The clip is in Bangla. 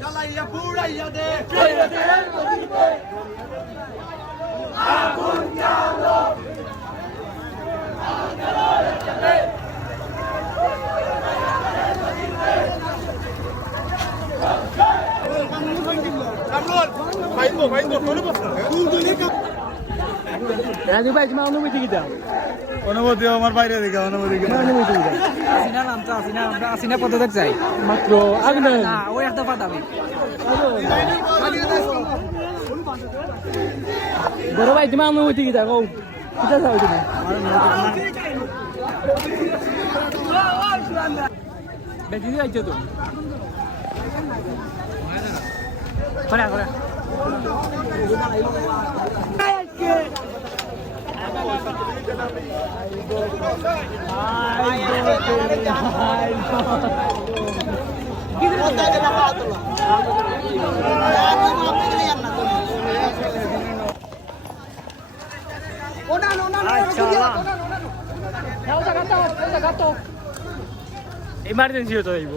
জ্বালাইয়া পুড়াইয়া দে আগুন জ্বালো অনুমতি আমার বাইরে দিকে অনুমতি আসিনা কত দেখ যাই মাত্র আগুন না ওই একটা পাঠাবি বড় ভাই তুমি অনুমতি কি দেখো কোথায় যাও তুমি বেশি যাইছো তো করে করে emergency হতো এইব